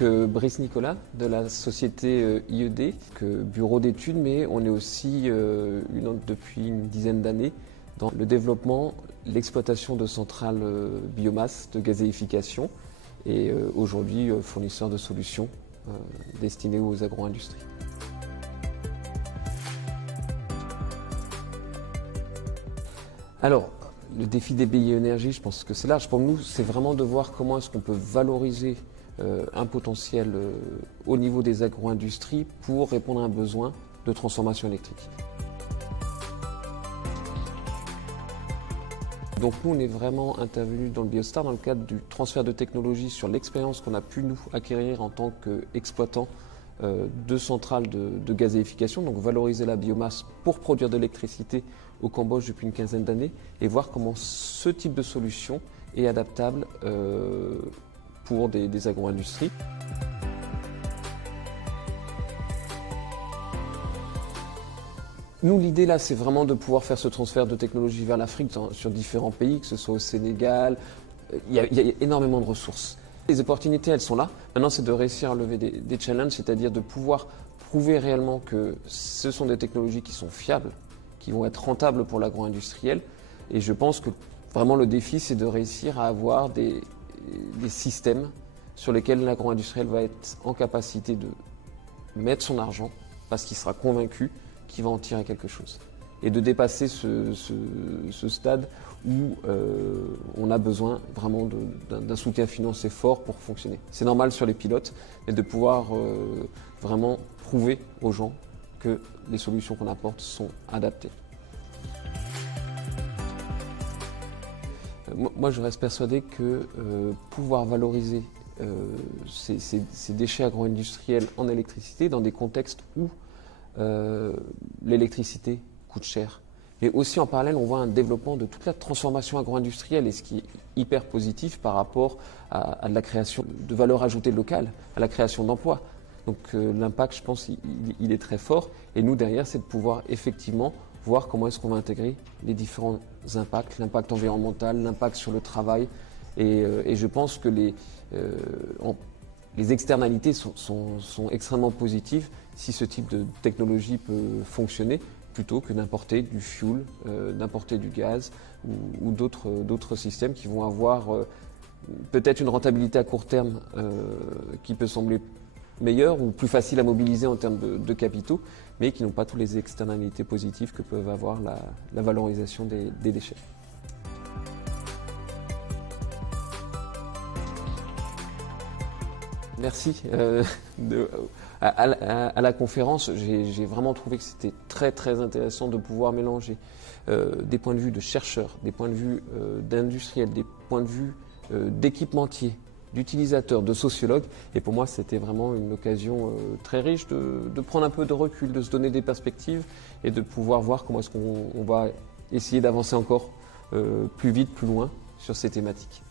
Brice Nicolas de la société IED, bureau d'études, mais on est aussi depuis une dizaine d'années dans le développement, l'exploitation de centrales biomasse de gazéification et aujourd'hui fournisseur de solutions destinées aux agro-industries. Alors, le défi des bioénergies, je pense que c'est large. Pour nous, c'est vraiment de voir comment est-ce qu'on peut valoriser un potentiel au niveau des agro-industries pour répondre à un besoin de transformation électrique. Donc nous, on est vraiment intervenu dans le Biostar dans le cadre du transfert de technologie sur l'expérience qu'on a pu nous acquérir en tant qu'exploitant de centrales de gazéification, donc valoriser la biomasse pour produire de l'électricité au Cambodge depuis une quinzaine d'années et voir comment ce type de solution est adaptable pour des agro-industries. Nous, l'idée là, c'est vraiment de pouvoir faire ce transfert de technologie vers l'Afrique sur différents pays, que ce soit au Sénégal. Il y a énormément de ressources. Les opportunités, elles sont là. Maintenant, c'est de réussir à lever des challenges, c'est-à-dire de pouvoir prouver réellement que ce sont des technologies qui sont fiables, qui vont être rentables pour l'agro-industriel. Et je pense que vraiment le défi, c'est de réussir à avoir des systèmes sur lesquels l'agro-industriel va être en capacité de mettre son argent parce qu'il sera convaincu qu'il va en tirer quelque chose. Et de dépasser ce stade où on a besoin vraiment d'un soutien financier fort pour fonctionner. C'est normal sur les pilotes, mais de pouvoir vraiment prouver aux gens que les solutions qu'on apporte sont adaptées. Moi, je reste persuadé que pouvoir valoriser ces déchets agro-industriels en électricité dans des contextes où l'électricité coûte cher. Mais aussi en parallèle, on voit un développement de toute la transformation agro-industrielle et ce qui est hyper positif par rapport à la création de valeur ajoutée locale, à la création d'emplois. Donc l'impact, je pense, il est très fort. Et nous, derrière, c'est de pouvoir effectivement voir comment est-ce qu'on va intégrer les différents impacts, l'impact environnemental, l'impact sur le travail. Et je pense que les externalités sont extrêmement positives si ce type de technologie peut fonctionner, plutôt que d'importer du fuel, d'importer du gaz ou d'autres systèmes qui vont avoir peut-être une rentabilité à court terme qui peut sembler meilleure ou plus facile à mobiliser en termes de capitaux, mais qui n'ont pas toutes les externalités positives que peuvent avoir la valorisation des déchets. Merci. À la conférence, j'ai vraiment trouvé que c'était très très intéressant de pouvoir mélanger des points de vue de chercheurs, des points de vue d'industriels, des points de vue d'équipementiers, d'utilisateurs, de sociologues. Et pour moi, c'était vraiment une occasion très riche de prendre un peu de recul, de se donner des perspectives et de pouvoir voir comment est-ce qu'on va essayer d'avancer encore plus vite, plus loin sur ces thématiques.